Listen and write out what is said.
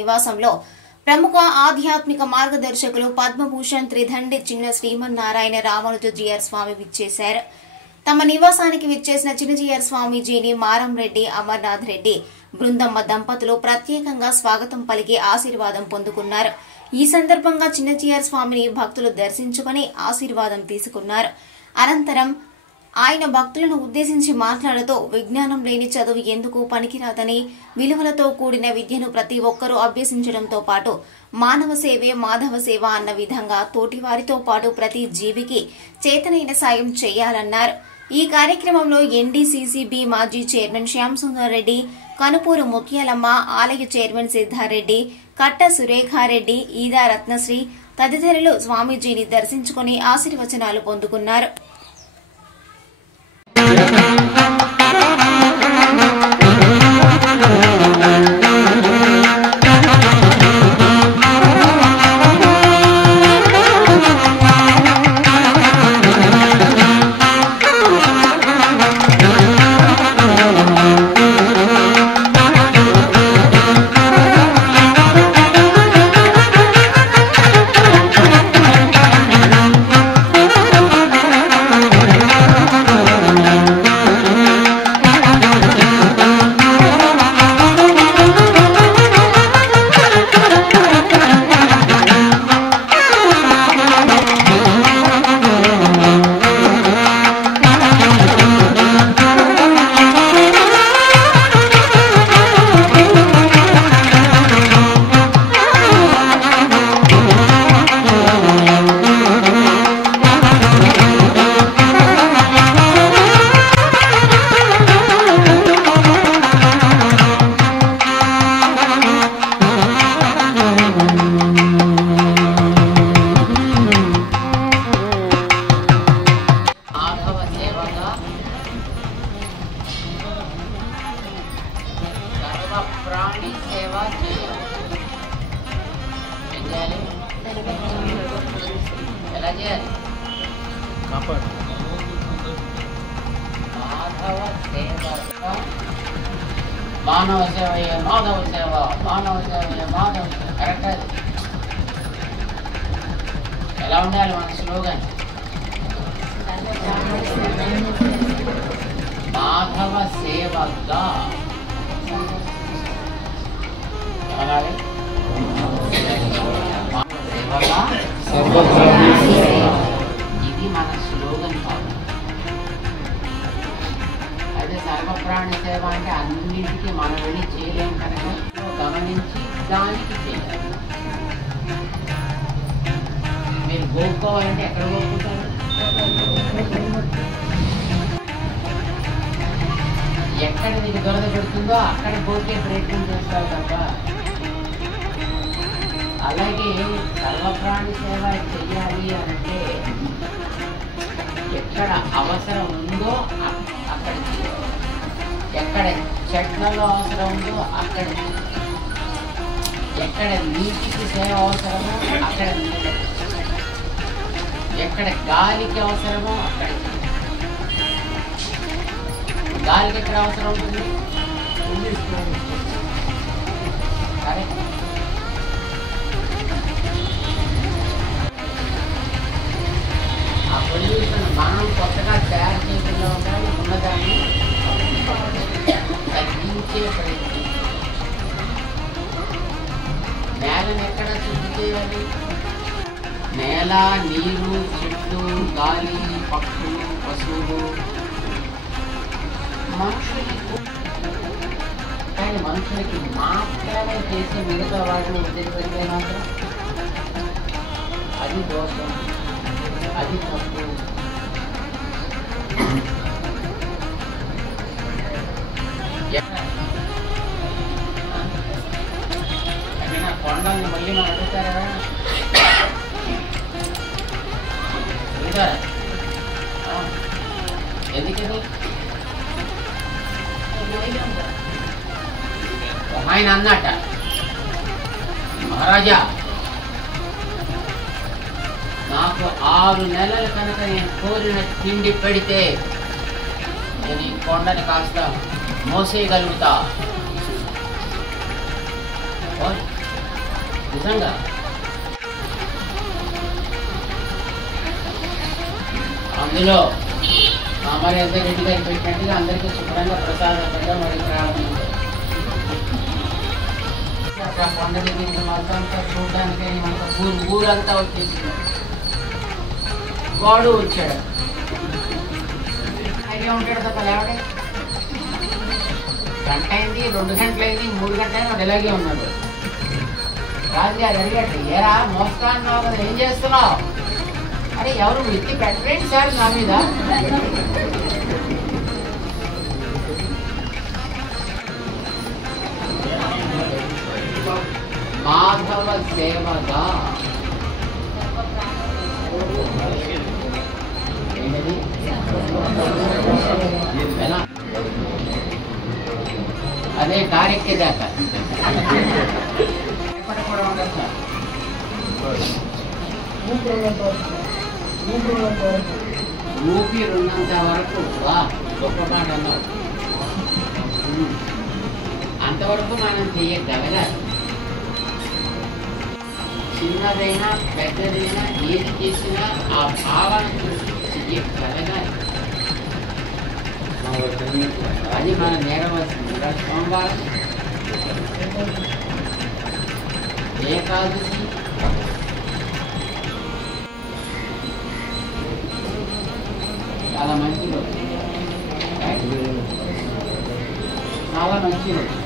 నివాసంలో ప్రముఖ ఆధ్యాత్మిక మార్గదర్శకులు పద్మభూషణ్ త్రిదండి చిన్న శ్రీమన్నారాయణ రామానుజీయర్ స్వామి విచ్చేశారు. తమ నివాసానికి విచ్చేసిన చిన్నజీయర్ స్వామీజీని మారం రెడ్డి, అమర్నాథ్ రెడ్డి బృందమ్మ దంపతులు ప్రత్యేకంగా స్వాగతం పలికి ఆశీర్వాదం పొందుకున్నారు. ఈ సందర్భంగా చిన్నజీయర్ స్వామిని భక్తులు దర్శించుకుని ఆశీర్వాదం తీసుకున్నారు. అనంతరం ఆయన భక్తులను ఉద్దేశించి మాట్లాడుతూ విజ్ఞానం లేని చదువు ఎందుకు పనికిరాదని, విలువలతో కూడిన విద్యను ప్రతి ఒక్కరూ అభ్యసించడంతో పాటు మానవ సేవే మాధవ సేవ అన్న విధంగా తోటివారితో పాటు ప్రతి జీవికి చేతనైన సాయం చేయాలన్నారు. ఈ కార్యక్రమంలో ఎన్డీసీసీబీ మాజీ చైర్మన్ శ్యామ్ సుందర్ రెడ్డి, కనుపూరు ముత్యాలమ్మ, ఆలయ చైర్మన్ సిద్ధారెడ్డి, కట్ట సురేఖారెడ్డి, ఈదా రత్నశ్రీ తదితరులు స్వామీజీని దర్శించుకుని ఆశీర్వచనాలు పొందుకున్నారు. మానవ సేవయే మాధవ సేవ, మానవ సేవయే మాధవ సేవ. కరెక్ట్ అది. ఎలా ఉండాలి మన స్లోగన్? మాధవ సేవగా అలాగే ఇది మన స్లోగన్ కాదు. అదే సర్వప్రాణి సేవ అంటే అన్నింటికీ మనం వెళ్ళి చేయలేం కనుక గమనించి దానికి చేయాలి. మీరు గోక్కోవాలంటే ఎక్కడ గోక్కుంటారు? ఎక్కడ మీకు దొరద పెడుతుందో అక్కడ గోకే ప్రయత్నం చేస్తారు తప్ప. అలాగే సర్వప్రాణి సేవ చెయ్యాలి అంటే ఎక్కడ అవసరం ఉందో అక్కడ చేయాలి. ఎక్కడ చెట్లలో అవసరం ఉందో అక్కడ చేయాలి. ఎక్కడ నీటికి సేవ అవసరమో అక్కడ నీళ్ళకి, ఎక్కడ గాలికి అవసరమో అక్కడ చేయాలి. గాలికి ఎక్కడ అవసరం ఉంటుంది? కరెక్ట్. ఆ పొల్యూషన్ మనం కొత్తగా తయారు చేయకుండా ఉండాలి. ఉన్నదాన్ని తగ్గించే ప్రయత్నం. నేలను ఎక్కడ శుద్ధి చేయాలి? నేల, నీరు, చెట్లు, గాలి, పక్షులు, పశువులు, మనుషులకి. కానీ మనుషులకి మాత్రమే చేసే మిగతా వాటిని వదిలిపెడితే మాత్రం అది దోషం, అది తప్పు. కొండల్ని మళ్ళీ మనం అడుగుతారా? అడుగుతారా? ఎందుకని? ఆయన అన్నట, మహారాజా నాకు 6 నెలలు కనుక నేను కోరిన తిండి పెడితే నేను ఈ కొండని కాస్త మోసేయగలుగుతా. నిజంగా. అందులో కామారెడ్డి రెడ్డి గారు పెట్టినట్టుగా అందరికీ శుభ్రంగా ప్రసాదంగా మరి ప్రారంభించారు. కొండ దగ్గరికి మొత్తం చూడడానికి మనకు ఊరంతా వచ్చేసింది. వాడు వచ్చాడు. అలాగే ఉంటాడు తప్ప లేవడే. గంట అయింది, 2 గంటలైంది, 3 గంటలైంది, వాడు ఇలాగే ఉన్నాడు. రాజుగారు అడిగాడు, ఏరా మోస్తాన్నావు కదా, ఏం చేస్తున్నావు? అరే ఎవరు ఎత్తి పెట్టండి సార్ నా మీద. మాధవ సేవగా అదే కారెక్కేదాకా కూడా ఉండదు సార్. ఊపిరున్నంత వరకు గొప్ప మాట అన్నావు. అంతవరకు మనం చెయ్యగలగాలి. చిన్నదైనా పెద్దదైనా ఏది చేసినా ఆ భావన చెయ్యగలగాలి. అది మనం నేరవలసింది. సోమవారం ఏకాదశి చాలా మంచి రోజు, చాలా మంచి రోజు.